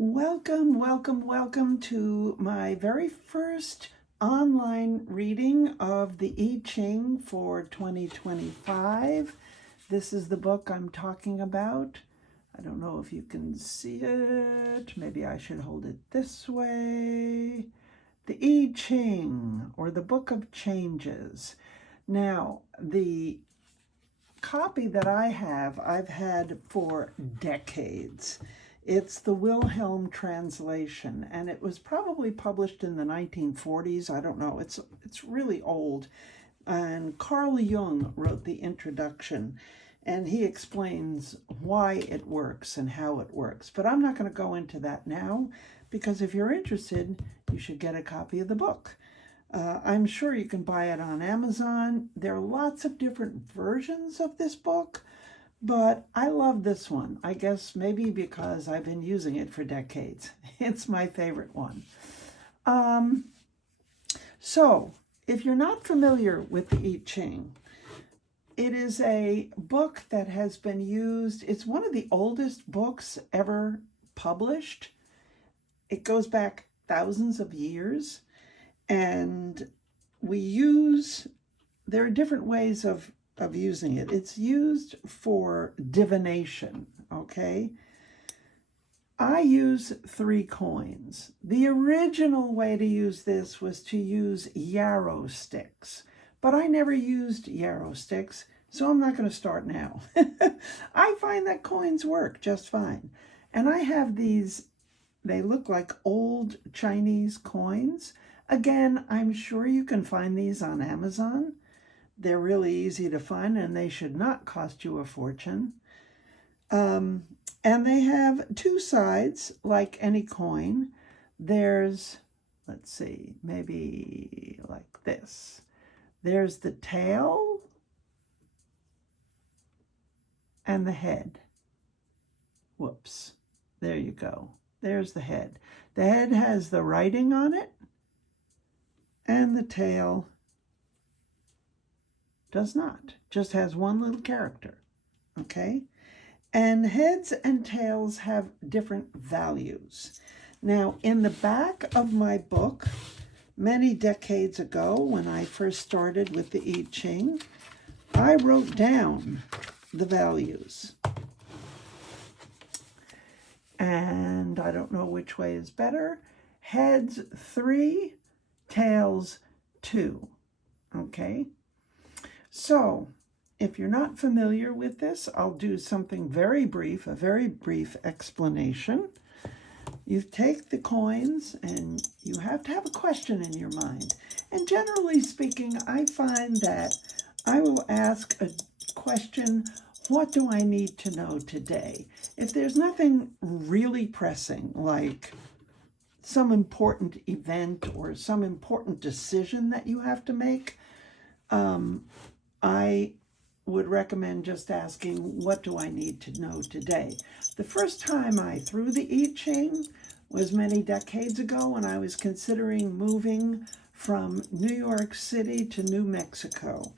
Welcome, welcome, welcome to my very first online reading of the I Ching for 2025. This is the book I'm talking about. I don't know if you can see it. Maybe I should hold it this way. The I Ching, or the Book of Changes. Now, the copy that I've had for decades. It's the Wilhelm translation, and it was probably published in the 1940s. I don't know. It's really old. And Carl Jung wrote the introduction, and he explains why it works and how it works. But I'm not going to go into that now, because if you're interested, you should get a copy of the book. I'm sure you can buy it on Amazon. There are lots of different versions of this book, but I love this one. I guess maybe because I've been using it for decades. It's my favorite one. So, if you're not familiar with the I Ching, it is a book that has been used. It's one of the oldest books ever published. It goes back thousands of years. And there are different ways of using it. It's used for divination, okay? I use 3 coins. The original way to use this was to use yarrow sticks, but I never used yarrow sticks, so I'm not going to start now. I find that coins work just fine. And I have these, they look like old Chinese coins. Again, I'm sure you can find these on Amazon. They're really easy to find, and they should not cost you a fortune. And they have 2 sides, like any coin. There's, let's see, maybe like this. There's the tail and the head. Whoops. There you go. There's the head. The head has the writing on it, and the tail does not, just has one little character, okay? And heads and tails have different values. Now, in the back of my book, many decades ago, when I first started with the I Ching, I wrote down the values. And I don't know which way is better. Heads 3, tails 2, okay? So, if you're not familiar with this, I'll do something very brief, a very brief explanation. You take the coins and you have to have a question in your mind. And generally speaking, I find that I will ask a question, what do I need to know today? If there's nothing really pressing, like some important event or some important decision that you have to make, I would recommend just asking, what do I need to know today? The first time I threw the I Ching was many decades ago when I was considering moving from New York City to New Mexico.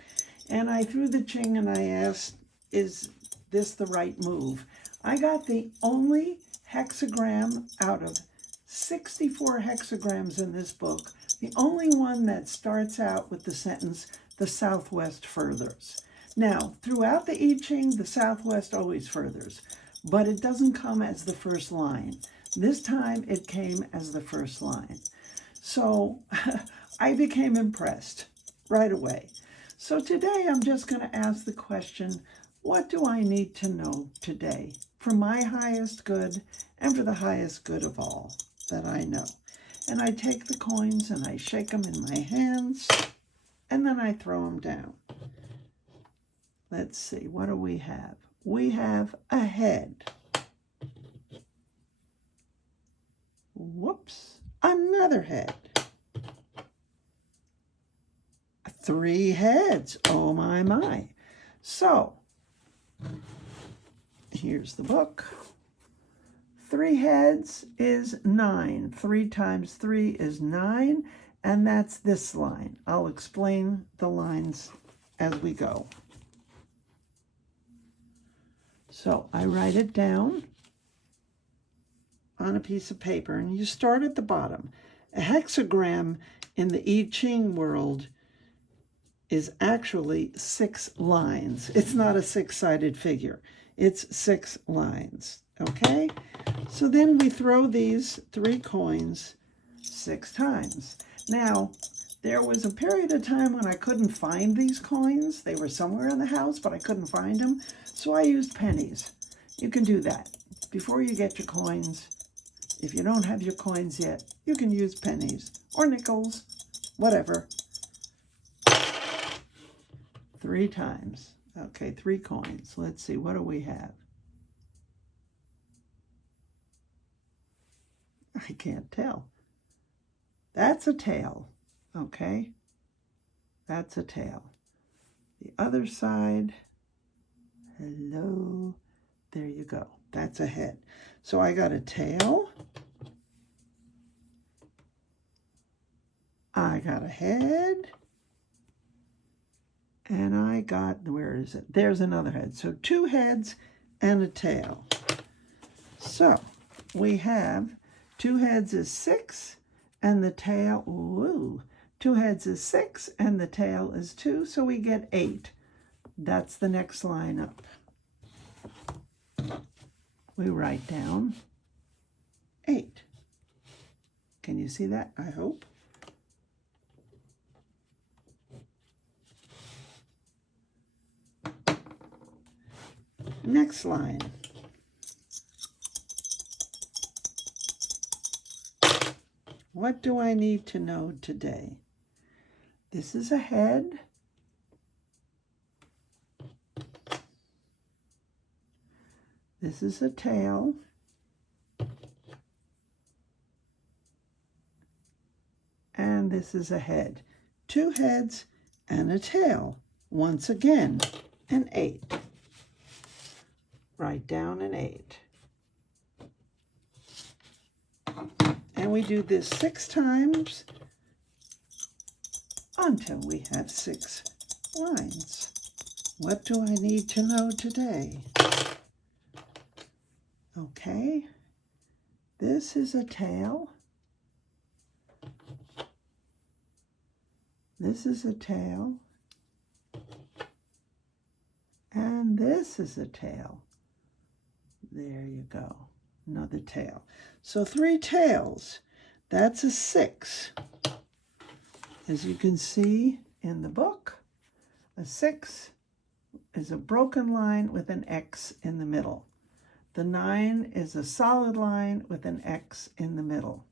And I threw the Ching and I asked, is this the right move? I got the only hexagram out of 64 hexagrams in this book, the only one that starts out with the sentence, the Southwest furthers. Now, throughout the I Ching, the Southwest always furthers, but it doesn't come as the first line. This time it came as the first line. So I became impressed right away. So today I'm just going to ask the question, what do I need to know today for my highest good and for the highest good of all that I know? And I take the coins and I shake them in my hands, and then I throw them down. Let's see, what do we have? We have a head. Whoops, another head. 3 heads, oh my, my. So, here's the book. 3 heads is 9. 3 times 3 is 9, and that's this line. I'll explain the lines as we go. So I write it down. on a piece of paper, and you start at the bottom. A hexagram in the I Ching world is actually 6 lines. It's not a 6-sided figure. It's 6 lines, okay? So then we throw these 3 coins 6 times. Now, there was a period of time when I couldn't find these coins. They were somewhere in the house, but I couldn't find them, so I used pennies. You can do that. Before you get your coins, if you don't have your coins yet, you can use pennies or nickels, whatever. 3 times. Okay, 3 coins. Let's see, what do we have? I can't tell. That's a tail, okay? That's a tail. The other side, hello, there you go. That's a head. So I got a tail. I got a head. And I got, where is it? There's another head. So 2 heads and a tail. So we have 2 heads is 6 and the tail, ooh, 2 heads is 6 and the tail is 2. So we get 8. That's the next line up. We write down 8. Can you see that? I hope. Next line. What do I need to know today? This is a head. This is a tail. And this is a head. 2 heads and a tail. Once again, an 8. Write down an 8. And we do this 6 times until we have 6 lines. What do I need to know today? Okay, this is a tail. This is a tail. And this is a tail. There you go, another tail. So 3 tails, that's a 6. As you can see in the book, a 6 is a broken line with an X in the middle. The 9 is a solid line with an X in the middle.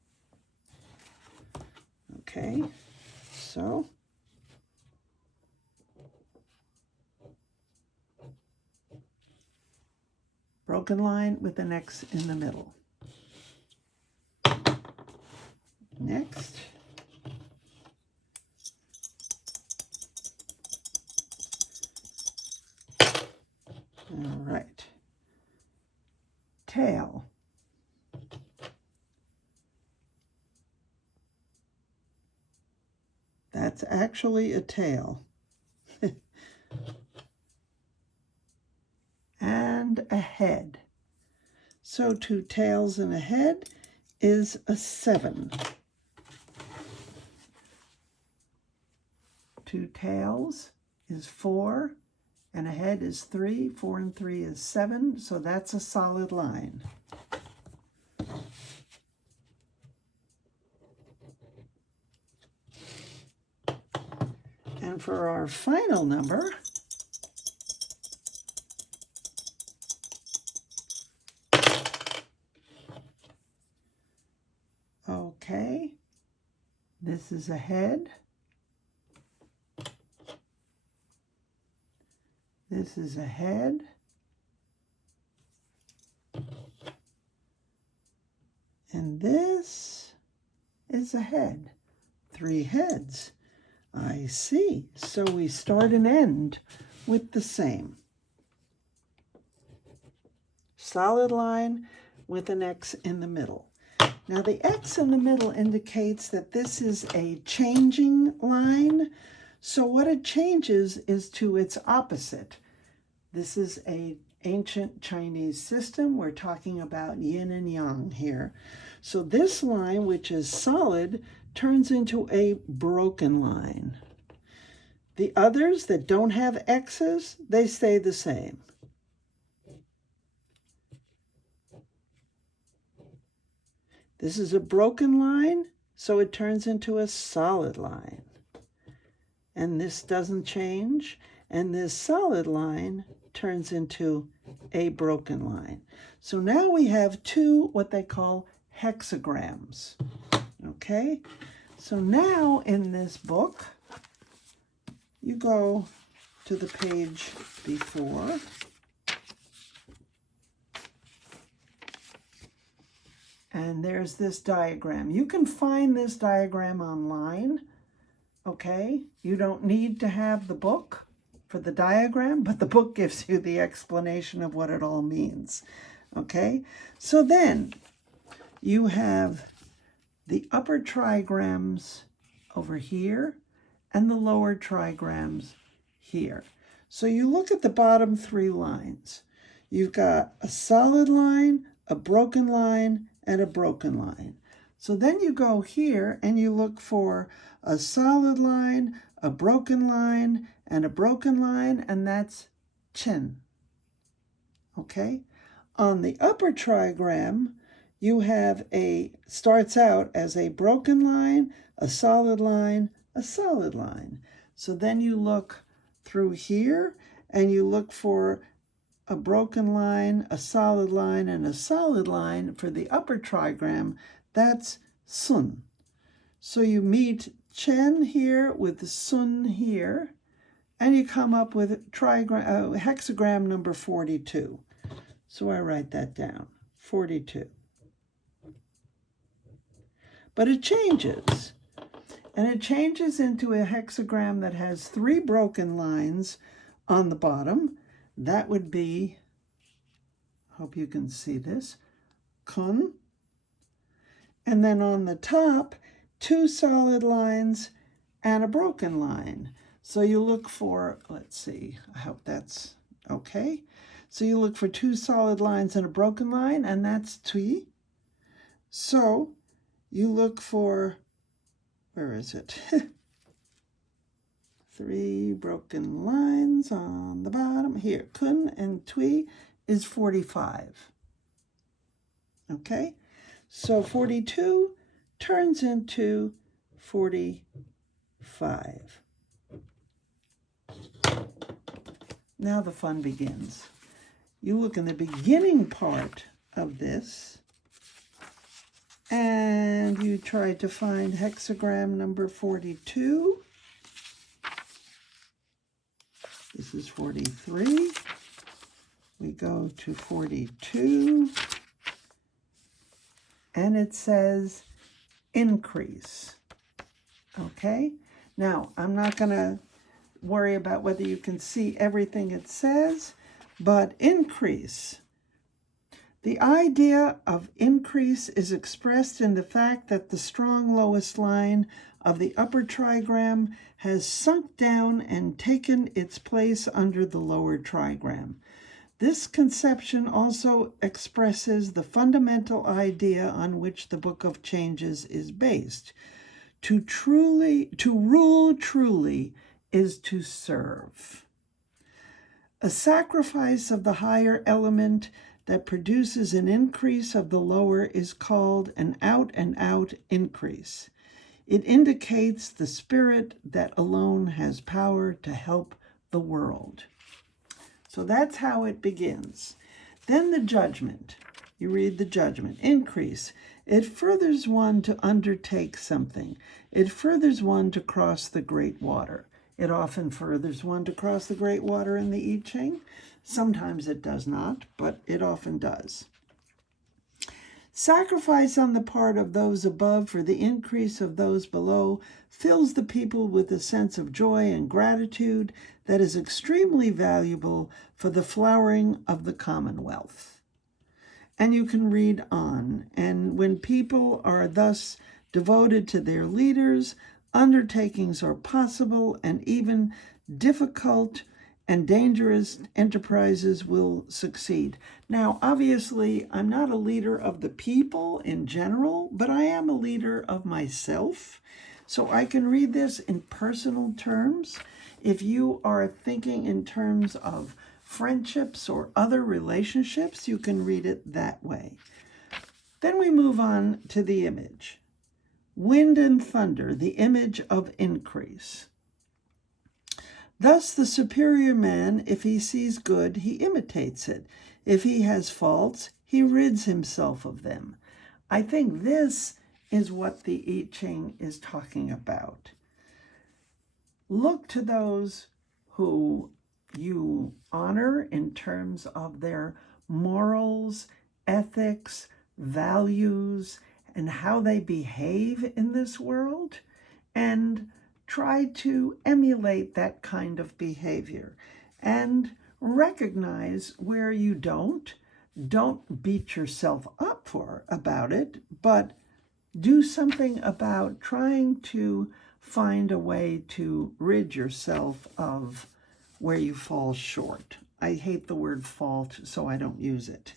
Okay, so broken line with an X in the middle. Next. All right. Tail. That's actually a tail. And a head. So 2 tails and a head is a 7. 2 tails is 4, and a head is 3. 4 and 3 is 7, so that's a solid line. And for our final number, okay, this is a head. This is a head. And this is a head. 3 heads. I see. So we start and end with the same. Solid line with an X in the middle. Now the X in the middle indicates that this is a changing line. So what it changes is to its opposite. This is a ancient Chinese system. We're talking about yin and yang here. So this line, which is solid, turns into a broken line. The others that don't have X's, they stay the same. This is a broken line, so it turns into a solid line. And this doesn't change, and this solid line turns into a broken line. So now we have two what they call hexagrams. Okay, so now in this book, you go to the page before, and there's this diagram. You can find this diagram online, okay? You don't need to have the book for the diagram, but the book gives you the explanation of what it all means, okay? So then you have the upper trigrams over here and the lower trigrams here. So you look at the bottom three lines. You've got a solid line, a broken line, and a broken line. So then you go here and you look for a solid line, a broken line, and a broken line, and that's chin. Okay? On the upper trigram, you have starts out as a broken line, a solid line, a solid line. So then you look through here and you look for a broken line, a solid line, and a solid line for the upper trigram. That's sun. So you meet chen here with sun here, and you come up with hexagram number 42. So I write that down, 42. But it changes. And it changes into a hexagram that has three broken lines on the bottom. That would be, hope you can see this, kun. And then on the top, two solid lines and a broken line. So you look for, let's see, I hope that's okay. So you look for two solid lines and a broken line, and that's tui. So you look for, where is it? Three broken lines on the bottom. Here, kun and tui is 45. Okay, so 42 turns into 45. Now the fun begins. You look in the beginning part of this, and you try to find hexagram number 42. This is 43. We go to 42, and it says increase. Okay? Now, I'm not going to worry about whether you can see everything it says, but increase. The idea of increase is expressed in the fact that the strong lowest line of the upper trigram has sunk down and taken its place under the lower trigram. This conception also expresses the fundamental idea on which the Book of Changes is based. To rule truly is to serve. A sacrifice of the higher element that produces an increase of the lower is called an out-and-out increase. It indicates the spirit that alone has power to help the world. So that's how it begins. Then the judgment. You read the judgment. Increase. It furthers one to undertake something. It furthers one to cross the great water. It often furthers one to cross the great water in the I Ching. Sometimes it does not, but it often does. Sacrifice on the part of those above for the increase of those below fills the people with a sense of joy and gratitude that is extremely valuable for the flowering of the Commonwealth. And you can read on. And when people are thus devoted to their leaders, undertakings are possible and even difficult, and dangerous enterprises will succeed. Now, obviously, I'm not a leader of the people in general, but I am a leader of myself. So I can read this in personal terms. If you are thinking in terms of friendships or other relationships, you can read it that way. Then we move on to the image. Wind and thunder, the image of increase. Thus the superior man, if he sees good, he imitates it. If he has faults, he rids himself of them. I think this is what the I Ching is talking about. Look to those who you honor in terms of their morals, ethics, values, and how they behave in this world, and try to emulate that kind of behavior and recognize where you don't beat yourself up about it, but do something about trying to find a way to rid yourself of where you fall short. I hate the word fault, so I don't use it.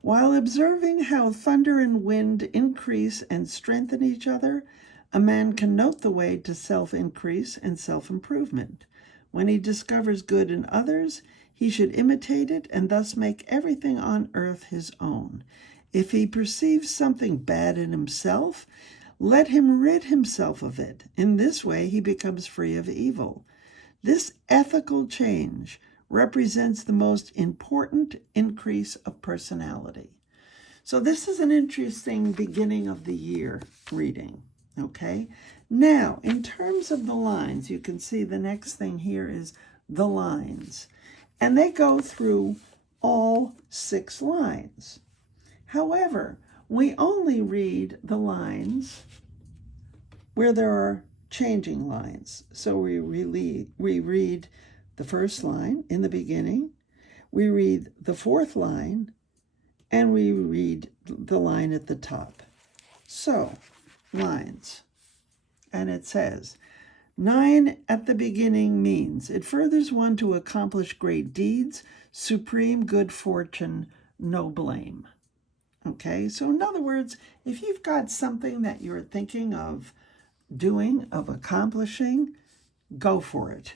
While observing how thunder and wind increase and strengthen each other, a man can note the way to self-increase and self-improvement. When he discovers good in others, he should imitate it and thus make everything on earth his own. If he perceives something bad in himself, let him rid himself of it. In this way, he becomes free of evil. This ethical change represents the most important increase of personality. So this is an interesting beginning of the year reading. Okay, now in terms of the lines, you can see the next thing here is the lines, and they go through all 6 lines. However, we only read the lines where there are changing lines. So we read the first line in the beginning, we read the 4th line, and we read the line at the top. So lines, and it says 9 at the beginning means it furthers one to accomplish great deeds, supreme good fortune, no blame. Okay, so in other words, if you've got something that you're thinking of doing, of accomplishing, go for it.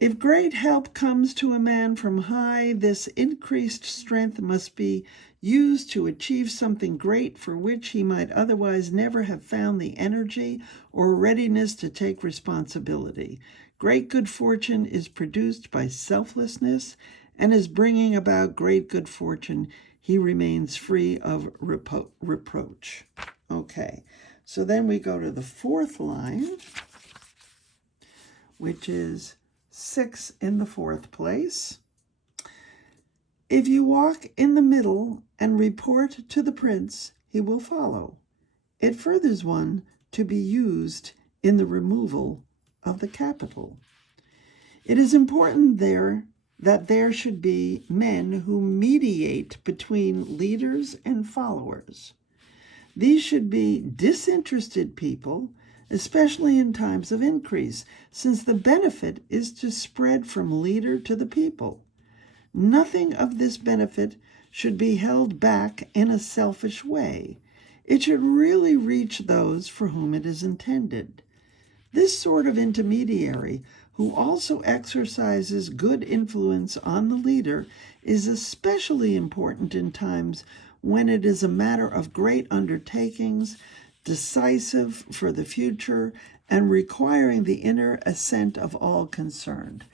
If great help comes to a man from high, this increased strength must be used to achieve something great for which he might otherwise never have found the energy or readiness to take responsibility. Great good fortune is produced by selflessness, and is bringing about great good fortune, he remains free of reproach. Okay, so then we go to the 4th line, which is 6 in the 4th place. If you walk in the middle and report to the prince, he will follow. It furthers one to be used in the removal of the capital. It is important that there should be men who mediate between leaders and followers. These should be disinterested people, especially in times of increase, since the benefit is to spread from leader to the people. Nothing of this benefit should be held back in a selfish way. It should really reach those for whom it is intended. This sort of intermediary, who also exercises good influence on the leader, is especially important in times when it is a matter of great undertakings, decisive for the future, and requiring the inner assent of all concerned.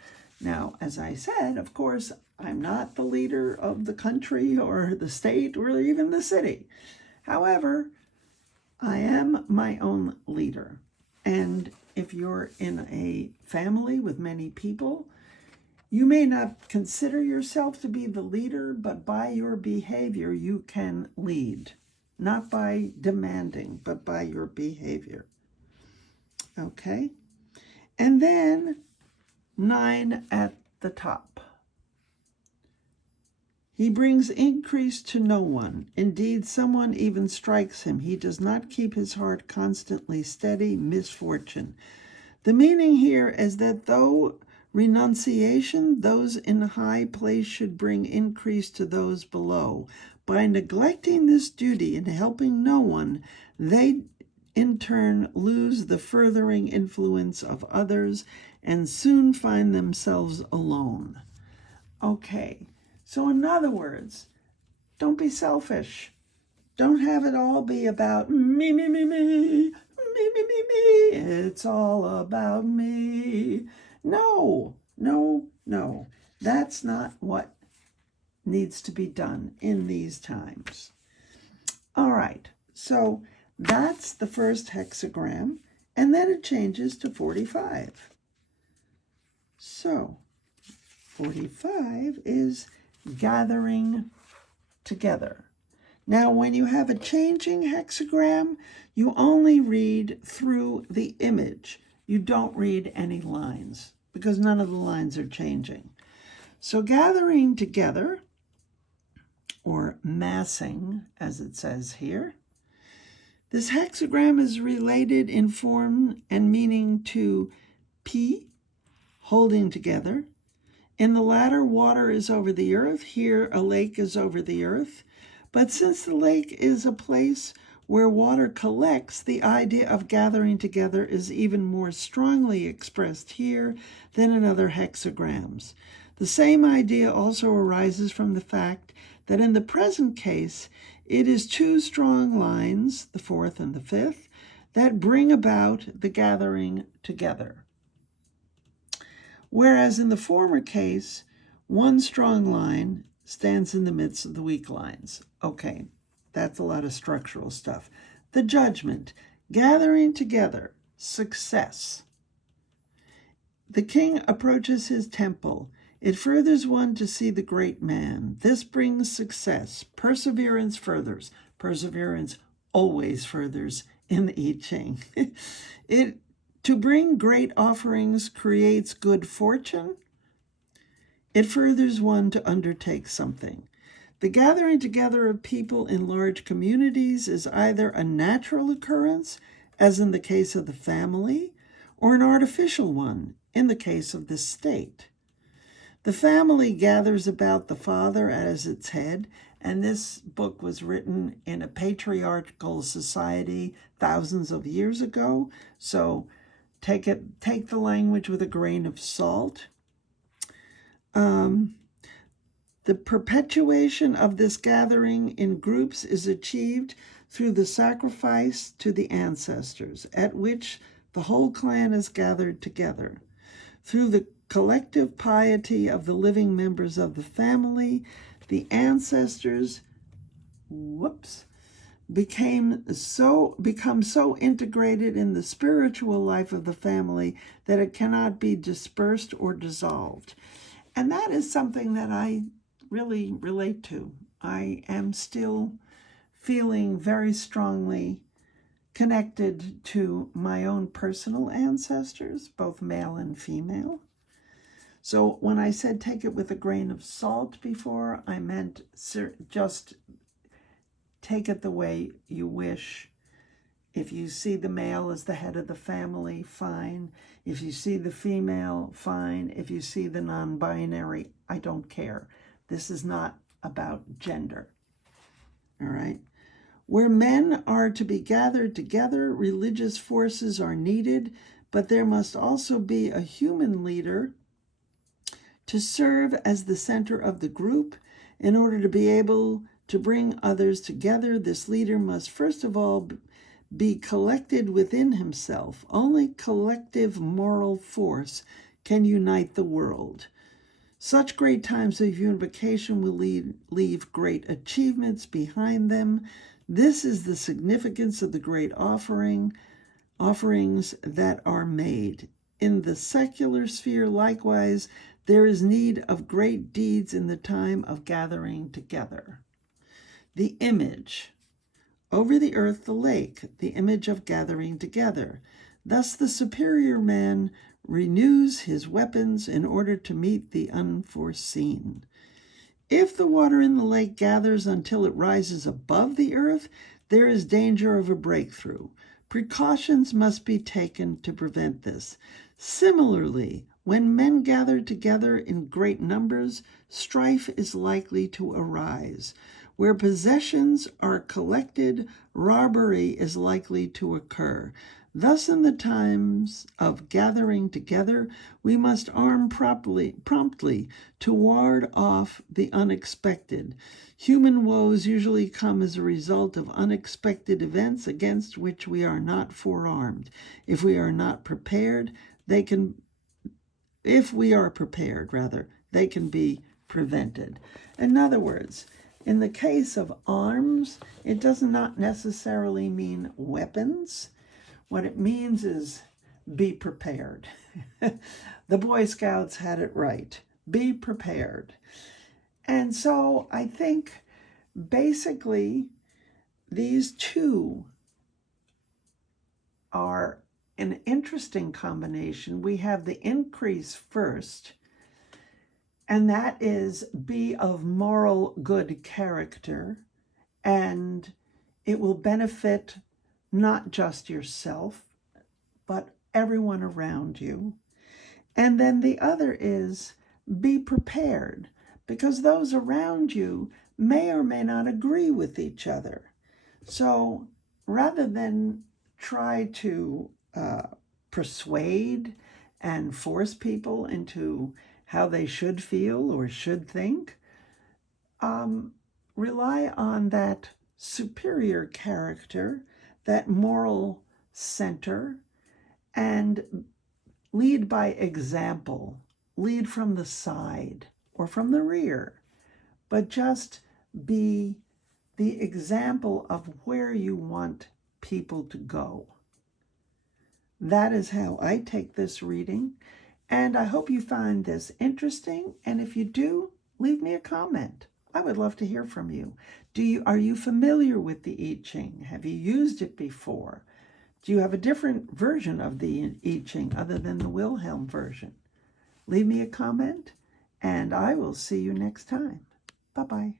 Now, as I said, of course, I'm not the leader of the country or the state or even the city. However, I am my own leader. And if you're in a family with many people, you may not consider yourself to be the leader, but by your behavior, you can lead. Not by demanding, but by your behavior. Okay? And then 9 at the top. He brings increase to no one. Indeed, someone even strikes him. He does not keep his heart constantly steady. Misfortune. The meaning here is that though renunciation, those in high place should bring increase to those below. By neglecting this duty and helping no one, they in turn lose the furthering influence of others and soon find themselves alone. Okay, so in other words, don't be selfish. Don't have it all be about me, me, me, me, me, me, me, me. It's all about me. No, no, no. That's not what needs to be done in these times. All right, so that's the first hexagram, and then it changes to 45. So 45 is gathering together. Now, when you have a changing hexagram, you only read through the image. You don't read any lines because none of the lines are changing. So gathering together, or massing, as it says here, this hexagram is related in form and meaning to P, holding together. In the latter, water is over the earth. Here, a lake is over the earth. But since the lake is a place where water collects, the idea of gathering together is even more strongly expressed here than in other hexagrams. The same idea also arises from the fact that in the present case, it is two strong lines, the fourth and the fifth, that bring about the gathering together. Whereas in the former case, one strong line stands in the midst of the weak lines. Okay, that's a lot of structural stuff. The judgment, gathering together, success. The king approaches his temple. It furthers one to see the great man. This brings success. Perseverance furthers. Perseverance always furthers in the I Ching. To bring great offerings creates good fortune. It furthers one to undertake something. The gathering together of people in large communities is either a natural occurrence, as in the case of the family, or an artificial one, in the case of the state. The family gathers about the father as its head, and this book was written in a patriarchal society thousands of years ago, so take the language with a grain of salt. The perpetuation of this gathering in groups is achieved through the sacrifice to the ancestors, at which the whole clan is gathered together. Through the collective piety of the living members of the family, the ancestors become so integrated in the spiritual life of the family that it cannot be dispersed or dissolved. And that is something that I really relate to. I am still feeling very strongly connected to my own personal ancestors, both male and female. So when I said take it with a grain of salt before, I meant just take it the way you wish. If you see the male as the head of the family, fine. If you see the female, fine. If you see the non-binary, I don't care. This is not about gender. All right? Where men are to be gathered together, religious forces are needed, but there must also be a human leader to serve as the center of the group. In order to be able to bring others together, this leader must first of all be collected within himself. Only collective moral force can unite the world. Such great times of unification will leave great achievements behind them. This is the significance of the great offerings that are made. In the secular sphere, likewise, there is need of great deeds in the time of gathering together. The image. Over the earth, the lake, the image of gathering together. Thus the superior man renews his weapons in order to meet the unforeseen. If the water in the lake gathers until it rises above the earth, there is danger of a breakthrough. Precautions must be taken to prevent this. Similarly, when men gather together in great numbers, strife is likely to arise. Where possessions are collected, robbery is likely to occur. Thus, in the times of gathering together, we must arm promptly to ward off the unexpected. Human woes usually come as a result of unexpected events against which we are not forearmed. If we are prepared, they can be prevented. In other words, in the case of arms, it does not necessarily mean weapons. What it means is be prepared. The Boy Scouts had it right. Be prepared. And so I think basically these two are an interesting combination. We have the increase first, and that is be of moral good character, and it will benefit not just yourself, but everyone around you. And then the other is be prepared, because those around you may or may not agree with each other. So rather than try to persuade and force people into how they should feel or should think, rely on that superior character, that moral center, and lead by example. Lead from the side or from the rear, but just be the example of where you want people to go. That is how I take this reading, and I hope you find this interesting, and if you do, leave me a comment. I would love to hear from you. Are you familiar with the I Ching? Have you used it before? Do you have a different version of the I Ching other than the Wilhelm version? Leave me a comment, and I will see you next time. Bye-bye.